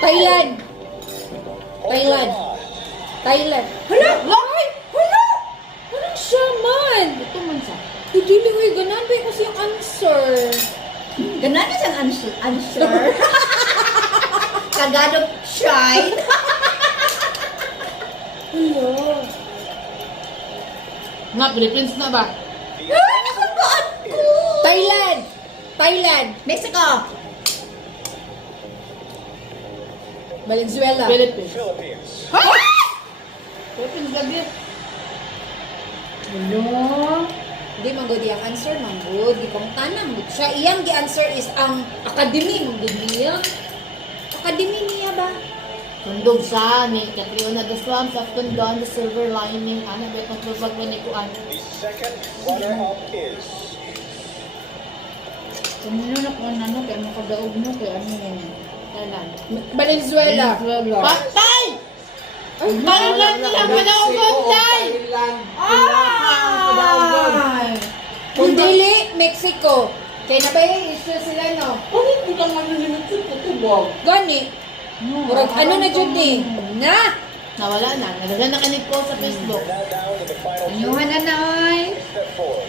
Thailand. Thailand. Thailand. Hala! Ay! Hala! Anong siya man? Ito man sa. Dili, uy, ganan ba kasi yung answer? Ganan na siyang answer. Tagalog shy. Hala. Nga, Philippines na ba? Ay, nakabaan ko. Thailand. Thailand. Mexico. Valenzuela. Philippines. Philippines. Philippines lagi. Hala. Hindi manggod ang answer, manggod. Di kong tanam. Siya, iyang answer is ang academy. Manggod niya. Academy niya ba? Tundog sa ni Catriona the Swamp sa Tundon, the Silver Lining, ano ba itong tubag ba ni Kuan? The second runner-up is Kumino na kung ano, kaya makadaog mo, kaya ano yun. Thailand. Valenzuela. Patay! Thailand na lang pa daw patay! Ay! Kung dili, Mexico. Kaya na ba yung issue sila, no? Bakit ko lang manulimit sa tutubog? Gani. Murag ano na dyan eh. Na! Nawala na. Nagaganda ka ni Paul sa Facebook. now down to the final two. Anyuhan na na, oy. Step forward.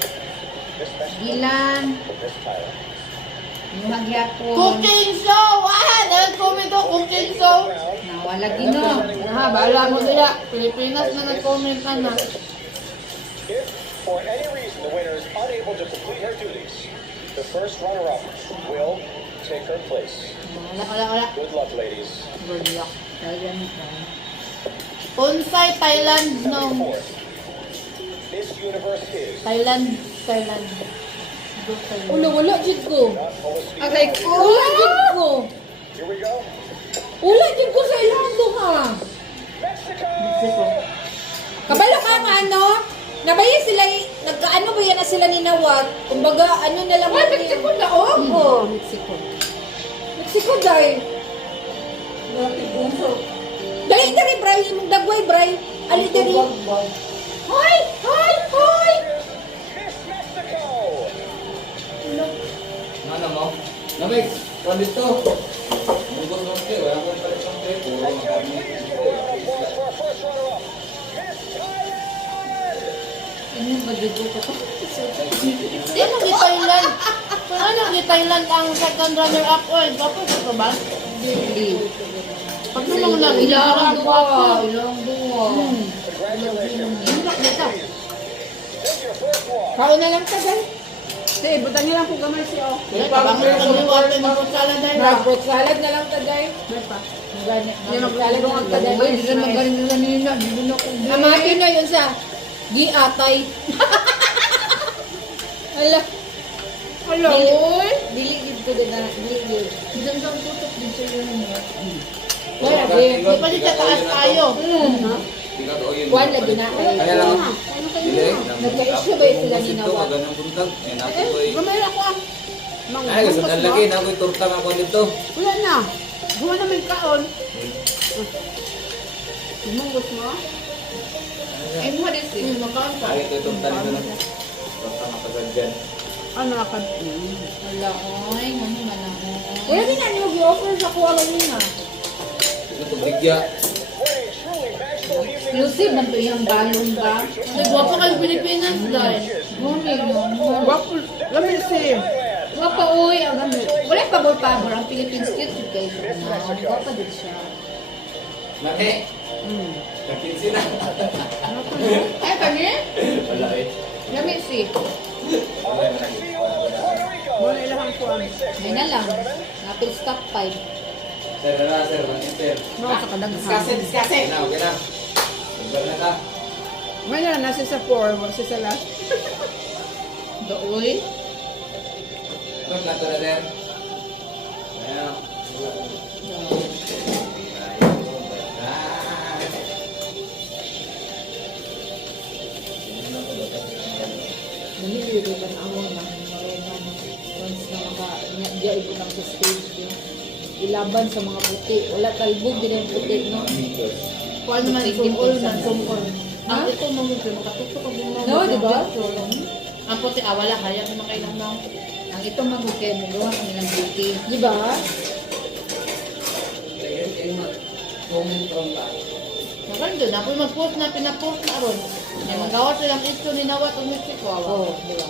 Miss Mexico, Ilan. Miss Thailand. Anyuhan gyapon. Cooking show! Ah! Nag-comment ako, cooking show! Nawala gino. Ha, bahala mo nila. Pilipinas na nag-comment ka na. If, for any reason, the winner is unable to complete her duties, the first runner-up will take her place. Wala. Good luck, ladies. Good luck. Kaya mo ka. Unsay Thailand no. Fourth, Miss Universe is Thailand. Go Ulo, Thailand. wala dyan ko. not almost Agay ko. Wala dyan ko. Here we go. Wala dyan ko sa ilang ha. Mexico! Mexico. Kabalo ka nga ano? Nabaya sila, nagkaano ba yan na sila ninawag? Kumbaga, ano na lang. Ay, Mexico na, oh. Oo. Mexico. Mexico, dahil. Dali, Bray. Mong dagway, Bray. Ali, dali. Hoy! Hoy! Hoy! Miss Mexico! Ano mo? Namig, dito. Bukod ng kaya, wala mo palit ng kaya. Puro And can makami. please give a round of applause for our first runner-up, Miss Thailand! Ano ba dito ko? Ano di Thailand? Ano di Thailand ang second runner-up world? Tapos ito ba? Dili. Pag nung lang, Ilang ilang buwa. Ilang buwa. Congratulations. dito. Take your first walk. Kao na lang tagal. Sige, butan niyo lang po gamay siya. Wala, tabang yung water ng kutsala dahil. Mag-fruit salad na lang tagal. Mag-fruit salad na lang tagal. Ay, di na magaling nila nila. Di na ko. Amati na yun sa giatay. Ala. Hello. Diligid ko din na. Diligid. Diyan sa tutok din sa yun niya. Wala, Di pa di sa taas tayo. Tingkat o yun. Wala, ginatay. Kaya lang. Dili. Nagka-issue ba yung sila ginawa? Ganang buntag. Eh, naku ko eh. Gamay ako ah. Ay, kasi nalaki. Naku yung turtang ako dito. Wala na. Gawa na may kaon. Munggot mo? Ay, mo hadis eh. Makaon ka. Ay, ito yung turtang ko na. Turtang ako sa dyan. Ano ka? Wala, oy. Ano man ako. Wala din na niyo gi-offer sa kuha kanina. Ito bigya. What a truly magical evening. Exclusive na to yung balon ba? Ay, guwapo kayo Pilipinas dahil. Lamig si. Thailand. Wapa uy, ang gamit. Wala pabor-pabor. Ang Philippines cute guys. Wapa din siya. Mati. Kakinsi na. Ay, kami? Wala eh. Lamig si. Puerto Rico. Wala ilang kuwan. May na lang. Napil stock 5. Sir, wala sir. Wala sir. Mga sa kadaghan. Okay na, okay na. Sabar na ta. May na, nasa sa 4. Nasa sa last. Dooy. Ano na to na sir? Ayan. Naniliyo ba na ako na once na maka-niya ito lang sa stage yun. Ilaban sa mga puti. Wala talbog din ang puti, no? Kung ano man, sumol na, sumol. Ang ito mo mo, makatutok ang mga. No, di ba? Ang puti, wala, kaya naman kayo lang nang. Ang itong magukay mo, gawa kami ng beauty. Di ba? comment ron ta. Maganda na po mag-post na pinapost na ron. Kaya magawa silang issue ni Nawat o Mexico. Oo, di ba?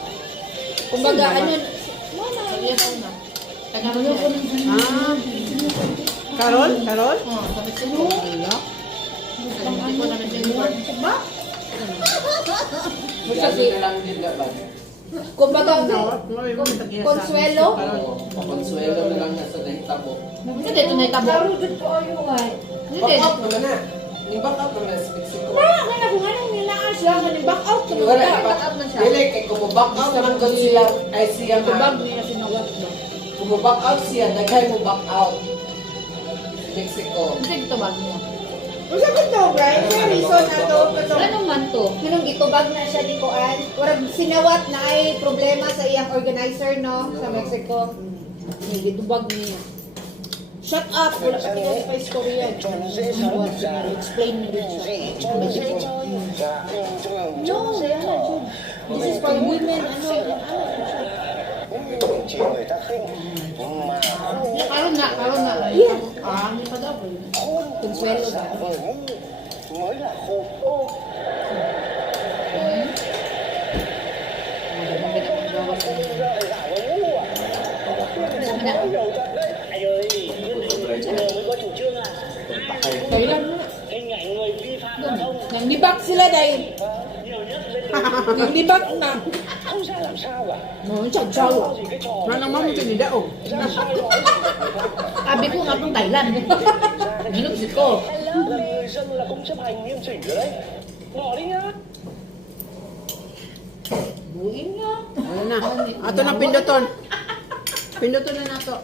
Kumbaga, ano, Yes, na. Taga mo yun. Ah. Carol? Carol? Oh, sa Mexico. Sa Mexico na Mexico. ba? Kasi na lang din dapat. Kumbaga, Consuelo? Oo, pakonsuelo na lang na sa nahitabo. Hindi dito na itabo. dito ko ay. Hindi Back dito. out naman na. Yung back out naman sa Mexico. Parang nga kung anong nilaan siya, ganun back out ka Wala, back out na siya. Dili, kay kung back out naman doon sila, ay siya Bag nga. niya sinawat ba? Kung back out siya, daghay mo back out. Sa Mexico. Hindi dito bag niya. Usa ko to, guys. May reason na to. Anong man to? Anong gitubag na siya di ko an? Warag sinawat na ay problema sa iyang organizer no sa Mexico. Gitubag niya. Shut up! Wala ka tingnan pa istorya. Sinawat siya. Explain mo din siya. Sa Mexico. No, this is for women. Ano? chỉ người ta khinh mà Karon na, karon na. Yeah. Ah, hindi pa daw. khôn Consuelo giả ba? vờ ngu mới là khôn. Giả vờ ngu à? Đầu thật đấy. Anh ơi, giờ mới có chủ trương à? Kailan mo na? Hình ảnh người vi phạm giao thông Nang libak sila dahil. nhiều nhất lên Nang libak na. không ra làm sao cả. No, chagsaw. Lo gì cái trò Manang mamo sa nida, oh. ra sai đó. Sabi ko nga pang Thailand. Ginup si ko. Là người dân là cũng chấp hành nghiêm chỉnh rồi đấy. Bỏ đi nhá. Buin nga. Ano na? Ato na pinduton. Pinduton na nato.